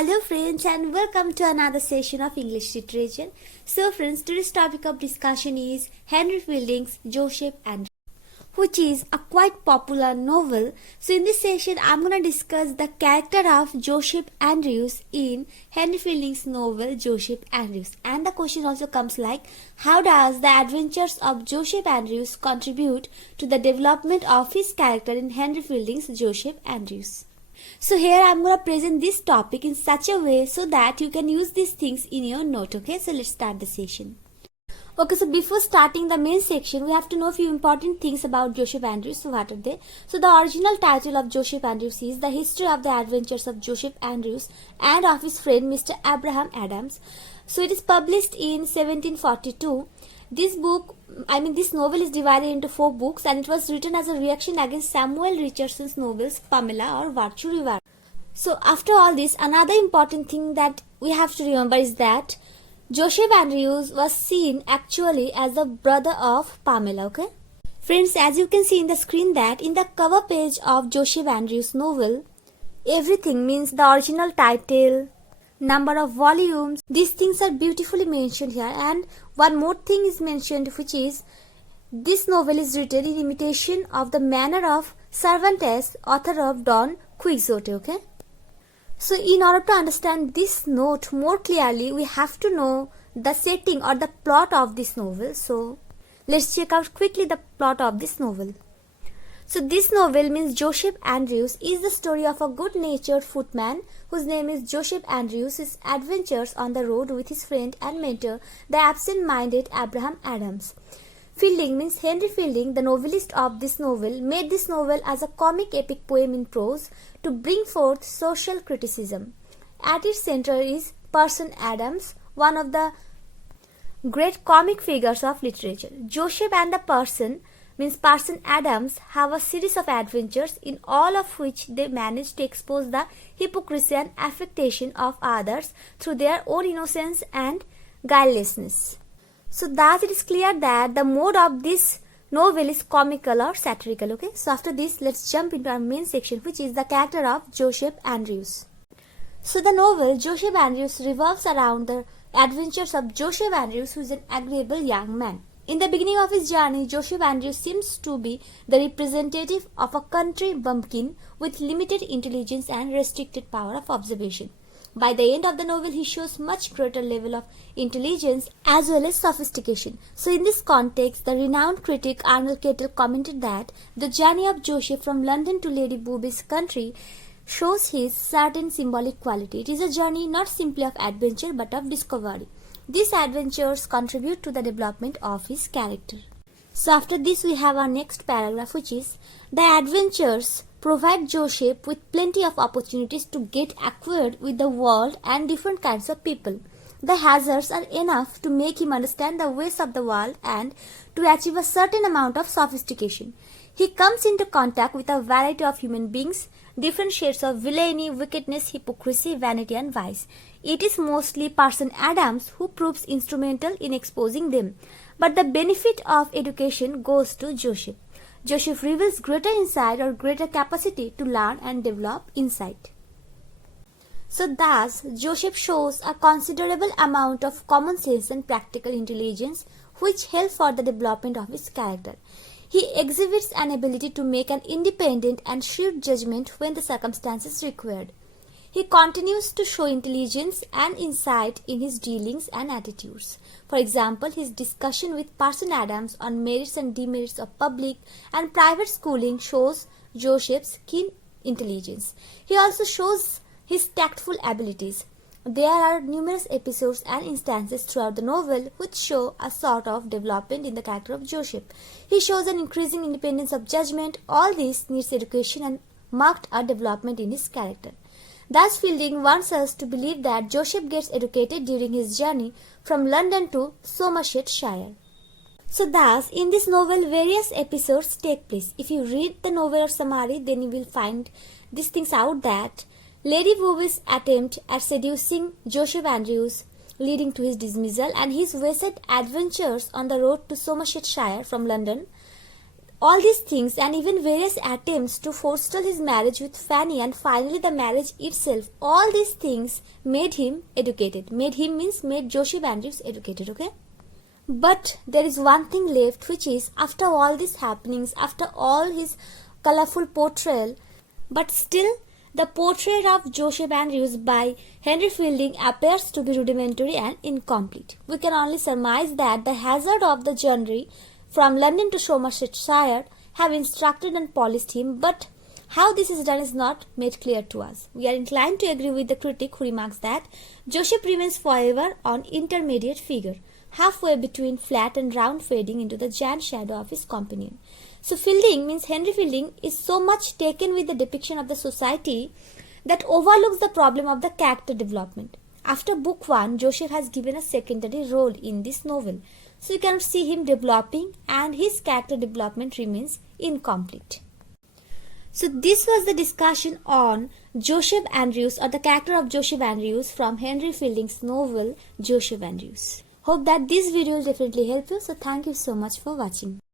Hello friends and welcome to another session of English literature. So friends, today's topic of discussion is Henry Fielding's Joseph Andrews, which is a quite popular novel. So in this session, I'm going to discuss the character of Joseph Andrews in Henry Fielding's novel Joseph Andrews. And the question also comes like, how does the adventures of Joseph Andrews contribute to the development of his character in Henry Fielding's Joseph Andrews? So here I'm going to present this topic in such a way so that you can use these things in your note. Okay, so let's start the session. Okay, so before starting the main section, we have to know a few important things about Joseph Andrews. So what are they? So the original title of Joseph Andrews is The History of the Adventures of Joseph Andrews and of his friend Mr. Abraham Adams. So it is published in 1742. This novel is divided into 4 books and it was written as a reaction against Samuel Richardson's novels Pamela or Virtue River. So after all this, another important thing that we have to remember is that Joseph Andrews was seen actually as the brother of Pamela, okay? Friends, as you can see in the screen that in the cover page of Joseph Andrews' novel, everything means the original title, number of volumes, these things are beautifully mentioned here. And one more thing is mentioned, which is this novel is written in imitation of the manner of Cervantes, author of Don Quixote, okay? So in order to understand this note more clearly, we have to know the setting or the plot of this novel. So let's check out quickly the plot of this novel. So this novel means Joseph Andrews is the story of a good-natured footman whose name is Joseph Andrews, his adventures on the road with his friend and mentor, the absent-minded Abraham Adams. Fielding means Henry Fielding, the novelist of this novel, made this novel as a comic epic poem in prose to bring forth social criticism. At its center is Parson Adams, one of the great comic figures of literature. Joseph and the Parson means Parson Adams have a series of adventures in all of which they manage to expose the hypocrisy and affectation of others through their own innocence and guilelessness. So thus it is clear that the mode of this novel is comical or satirical. Okay, so after this let's jump into our main section, which is the character of Joseph Andrews. So the novel Joseph Andrews revolves around the adventures of Joseph Andrews, who is an agreeable young man. In the beginning of his journey, Joseph Andrews seems to be the representative of a country bumpkin with limited intelligence and restricted power of observation. By the end of the novel, he shows much greater level of intelligence as well as sophistication. So in this context, the renowned critic Arnold Kettle commented that the journey of Joseph from London to Lady Booby's country shows his certain symbolic quality. It is a journey not simply of adventure but of discovery. These adventures contribute to the development of his character. So after this we have our next paragraph, which is the adventures provide Joseph with plenty of opportunities to get acquainted with the world and different kinds of people. The hazards are enough to make him understand the ways of the world and to achieve a certain amount of sophistication. He comes into contact with a variety of human beings, different shades of villainy, wickedness, hypocrisy, vanity and vice. It is mostly Parson Adams who proves instrumental in exposing them, but the benefit of education goes to Joseph. Joseph reveals greater insight or greater capacity to learn and develop insight. So thus, Joseph shows a considerable amount of common sense and practical intelligence which help for the development of his character. He exhibits an ability to make an independent and shrewd judgment when the circumstances required. He continues to show intelligence and insight in his dealings and attitudes. For example, his discussion with Parson Adams on merits and demerits of public and private schooling shows Joseph's keen intelligence. He also shows his tactful abilities. There are numerous episodes and instances throughout the novel which show a sort of development in the character of Joseph. He shows an increasing independence of judgment. All this needs education and marked a development in his character. Thus, Fielding wants us to believe that Joseph gets educated during his journey from London to Somersetshire. So thus, in this novel, various episodes take place. If you read the novel or summary, then you will find these things out that Lady Booby's attempt at seducing Joseph Andrews, leading to his dismissal, and his wasted adventures on the road to Somersetshire from London, All these things and even various attempts to forestall his marriage with Fanny and finally the marriage itself, all these things made him educated. Made him means made Joseph Andrews educated, okay? But there is one thing left, which is after all these happenings, after all his colorful portrayal, but still the portrait of Joseph Andrews by Henry Fielding appears to be rudimentary and incomplete. We can only surmise that the hazard of the journey from London to Somersetshire have instructed and polished him, but how this is done is not made clear to us. We are inclined to agree with the critic who remarks that Joseph remains forever an intermediate figure, halfway between flat and round, fading into the giant shadow of his companion. So Fielding means Henry Fielding is so much taken with the depiction of the society that overlooks the problem of the character development. After book 1, Joseph has given a secondary role in this novel, so you cannot see him developing and his character development remains incomplete. So this was the discussion on Joseph Andrews, or the character of Joseph Andrews from Henry Fielding's novel Joseph Andrews. Hope that this video will definitely help you. So thank you so much for watching.